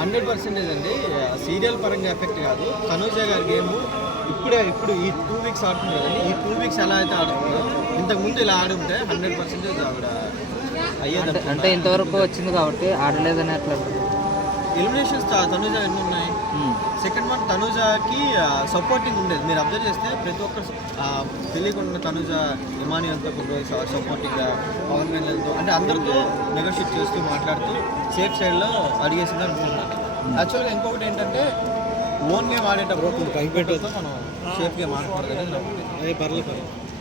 Hundred percentage అండి serial పరంగా effect కాదు. తనూజ గారి గేమ్ ఇప్పుడే ఇప్పుడు ఈ టూ వీక్స్ ఆడుతుంది కదండి. ఈ టూ వీక్స్ ఎలా అయితే ఆడుతుందో ఇంతకు ముందు ఇలా ఆడి ఉంటే హండ్రెడ్ పర్సెంటేజ్ ఆవిడ అయ్యేది అంటే ఇంతవరకు వచ్చింది కాబట్టి ఆడలేదని అట్లా ఎలిమినేషన్స్ తనూజ ఎన్ని ఉన్నాయి. సెకండ్ వన్ తనుజాకి సపోర్టింగ్ ఉండేది. మీరు అబ్జర్వ్ చేస్తే ప్రతి ఒక్కరు తెలియకుండా తనుజ ఇమానియల్తో సపోర్టింగ్గా పవన్ కళ్యాణ్తో అంటే అందరితో నెగోషియేట్ చేస్తూ మాట్లాడుతూ సేఫ్ సైడ్లో అడిగేసింది అనుకుంటున్నాను. యాక్చువల్గా ఇంకొకటి ఏంటంటే ఓన్ గేమ్ ఆడేటప్పుడు కైపెట్టతో మనం సేఫ్ గేమ్ ఆడకూడదు. పర్లేదు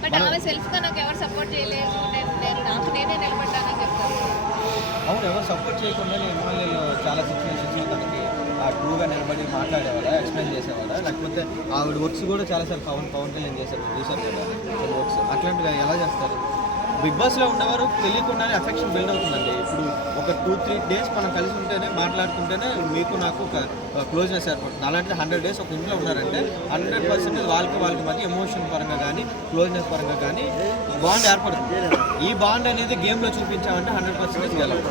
బట్ ఆమె సెల్ఫ్గా నాకు ఎవరు సపోర్ట్ చేయలేదు. నేను నేను నాకు నేనే నిలబడ్డానని చెప్తాను అవును ఎవరు సపోర్ట్ చేయకుండా ఎమ్మెల్యేలో చాలా సిచ్యువేషన్స్ తనకి ఆ ట్రూగా నిలబడి మాట్లాడేవాళ్ళ ఎక్స్ప్లెయిన్ చేసేవాళ్ళ లేకపోతే ఆవిడ వర్క్స్ కూడా చాలాసార్లు పవన్ పవన్ కళ్యాణ్ చేశారు చూసారు కదా వర్క్స్ అట్లాంటివి ఎలా చేస్తారు? బిగ్ బాస్లో ఉన్నవారు తెలియకుండానే అఫెక్షన్ బిల్డ్ అవుతుందండి. ఇప్పుడు ఒక టూ త్రీ డేస్ మనం కలిసి ఉంటేనే మాట్లాడుకుంటేనే మీకు నాకు ఒక క్లోజ్నెస్ ఏర్పడుతుంది అలాంటి హండ్రెడ్ డేస్ ఒక ఇంట్లో ఉన్నారంటే హండ్రెడ్ పర్సెంట్ వాళ్ళకి వాళ్ళకి మధ్య ఎమోషన్ పరంగా కానీ క్లోజ్నెస్ పరంగా కానీ బాండ్ ఏర్పడుతుంది. ఈ బాండ్ అనేది గేమ్లో చూపించామంటే హండ్రెడ్ పర్సెంటేజ్ గెలవు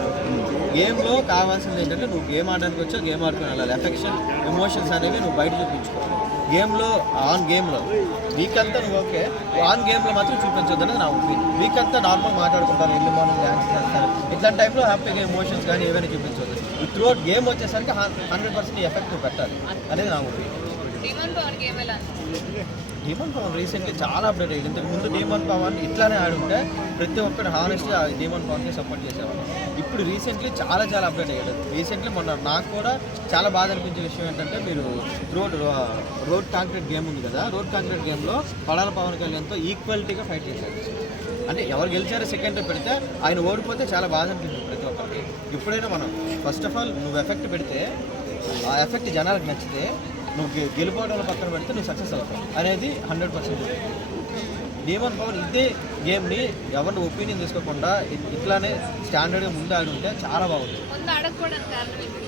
గేమ్లో కావాల్సింది ఏంటంటే నువ్వు గేమ్ ఆడడానికి వచ్చావు గేమ్ ఆడుకుని వెళ్ళాలి. ఎఫెక్షన్ ఎమోషన్స్ అనేవి నువ్వు బయట చూపించుకోవాలి. గేమ్లో ఆన్ గేమ్లో. వీక్ అంతా నువ్వు ఓకే. ఆన్ గేమ్లో మాత్రం చూపించొద్దు అనేది నా ఒపీనియన్. వీక్ అంతా నార్మల్ మాట్లాడుకుంటారు ఎల్లు మార్నింగ్ డ్యాన్స్ చేస్తారు. ఇట్లాంటి టైంలో హ్యాపీగా ఎమోషన్స్ కానీ ఏవైనా చూపించవద్దు త్రూ అవుట్ గేమ్ వచ్చేసరికి హండ్రెడ్ పర్సెంట్ ఎఫెక్ట్ పెట్టాలి అనేది నా opinion. Pawan demon Pawan recently చాలా అప్డేట్ అయ్యింది ఇంతకు ముందు డీమన్ పవన్ ఇట్లానే ఆడుంటే ప్రతి ఒక్కరు హానెస్ట్గా డీమన్ పవన్కి సపోర్ట్ చేసేవాడు. ఇప్పుడు రీసెంట్లీ చాలా చాలా అప్డేట్ అయ్యాడు. రీసెంట్లీ మొన్న నాకు కూడా చాలా బాధ అనిపించే విషయం ఏంటంటే మీరు రోడ్ రోడ్ కాంక్రీట్ గేమ్ ఉంది కదా రోడ్ కాంక్రీట్ గేమ్లో పడాల పవన్ కళ్యాణ్తో ఈక్వాలిటీగా ఫైట్ చేశారు అంటే ఎవరు గెలిచారో సెకండ్ పెడితే ఆయన ఓడిపోతే చాలా బాధ అనిపించింది ప్రతి ఒక్కరికి. ఎప్పుడైనా మనం ఫస్ట్ ఆఫ్ ఆల్ నువ్వు ఎఫెక్ట్ పెడితే ఆ ఎఫెక్ట్ జనాలకు నచ్చితే నువ్వు గెలుపోవడం పక్కన పెడితే నువ్వు సక్సెస్ అవుతావు. అనేది హండ్రెడ్ పర్సెంట్ డీమన్ పవన్ ఇదే గేమ్ని ఎవరిని ఒపీనియన్ తీసుకోకుండా ఇట్లానే స్టాండర్డ్గా ముందు ఆడి ఉంటే చాలా బాగుంటుంది ముందు అడగకపోవడానికి కారణం ఏంటి?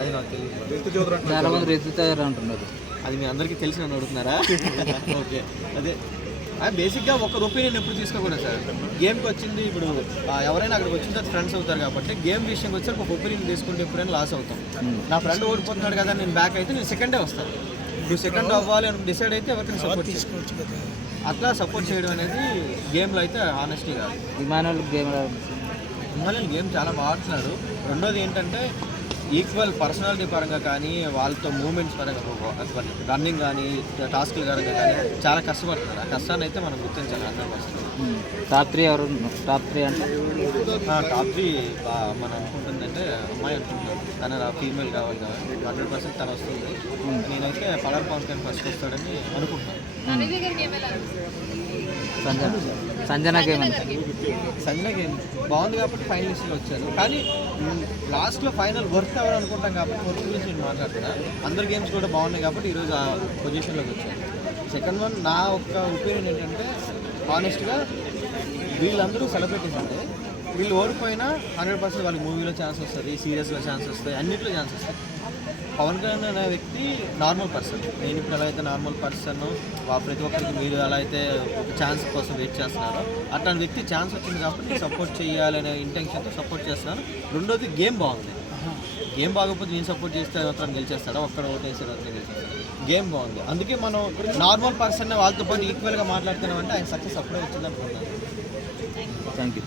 అది నాకు తెలియదు చాలా మంది రెత్తుతారు అంటున్నారు. అది మీ అందరికీ తెలిసి నన్ను అడుగుతున్నారా? ఓకే. అదే బేసిక్గా ఒకరి ఒపీనియన్ ఎప్పుడు తీసుకోకూడదు సార్. గేమ్కి వచ్చింది ఇప్పుడు ఎవరైనా అక్కడికి వచ్చిన తర్వాత ఫ్రెండ్స్ అవుతారు కాబట్టి గేమ్ విషయంకి వచ్చి ఒక ఒపీనియన్ తీసుకుంటే ఎప్పుడైనా లాస్ అవుతాం. నా ఫ్రెండ్ ఓడిపోతున్నాడు కదా నేను బ్యాక్ అయితే నేను సెకండే వస్తాను నువ్వు సెకండ్ అవ్వాలి అని డిసైడ్ అయితే ఎవరికైనా సపోర్ట్ తీసుకోవచ్చు అట్లా సపోర్ట్ చేయడం అనేది గేమ్లో అయితే ఆనెస్టీ కాదు. విమానాలు గేమ్? హిమాలయన్ గేమ్ చాలా బాగా ఆడుతున్నారు. రెండోది ఏంటంటే ఈక్వల్ పర్సనాలిటీ పరంగా కానీ వాళ్ళతో మూమెంట్స్ పరంగా రన్నింగ్ కానీ టాస్క్లు పరంగా కానీ చాలా కష్టపడుతున్నారు. ఆ కష్టాన్ని అయితే మనం గుర్తించాలి హండ్రెడ్ పర్సెంట్. టాప్ త్రీ ఎవరు? టాప్ త్రీ అంటే టాప్ త్రీ మనం అనుకుంటుందంటే అమ్మాయి అనుకుంటున్నాను. తన ఫీమేల్ కావాలి కదా. హండ్రెడ్ పర్సెంట్ తను వస్తుంది. నేనైతే పవర్ పవన్ కళ్యాణ్ ఫస్ట్ వస్తాడని అనుకుంటున్నాను. సంజన సంజన గేమ్ గారి అంటే గేమ్ సంజన గేమ్ బాగుంది కాబట్టి ఫైనలిస్ట్గా వచ్చారు. కానీ లాస్ట్లో ఫైనల్ వర్త్ ఎవరు అనుకుంటాం కాబట్టి వర్త్ గురించి నేను మాట్లాడుతున్నా. అందరు గేమ్స్ కూడా బాగున్నాయి కాబట్టి ఈరోజు ఆ పొజిషన్లోకి వచ్చాను సెకండ్ వన్ నా ఒక్క ఒపీనియన్ ఏంటంటే ఆనెస్ట్గా వీళ్ళందరూ సెలబ్రిటీస్ అంటే వీళ్ళు ఓడిపోయినా హండ్రెడ్ పర్సెంట్ వాళ్ళకి మూవీలో ఛాన్స్ వస్తుంది సీరియస్లో ఛాన్స్ వస్తాయి అన్నింటిలో ఛాన్స్ వస్తాయి పవన్ కళ్యాణ్ అనే వ్యక్తి నార్మల్ పర్సన్ నేను ఇప్పుడు ఎలా అయితే నార్మల్ పర్సన్ ప్రతి ఒక్కరికి మీరు ఎలా అయితే ఒక ఛాన్స్ కోసం వెయిట్ చేస్తున్నారో అట్లాంటి వ్యక్తి ఛాన్స్ వచ్చింది కాబట్టి సపోర్ట్ చేయాలనే ఇంటెన్షన్తో సపోర్ట్ చేస్తున్నాను. రెండోది గేమ్ బాగుంది. గేమ్ బాగోకపోతే నేను సపోర్ట్ చేస్తే అతను గెలిచేస్తాడా? ఒక్కడ ఓటేసాడు అతను గెలిచేస్తాడు? గేమ్ బాగుంది. అందుకే మనం నార్మల్ పర్సన్ వాళ్ళతో పాటు ఈక్వల్గా మాట్లాడుతున్నామంటే ఆయన సక్సెస్ అప్పుడే వచ్చింది అనుకున్నాను థ్యాంక్ యూ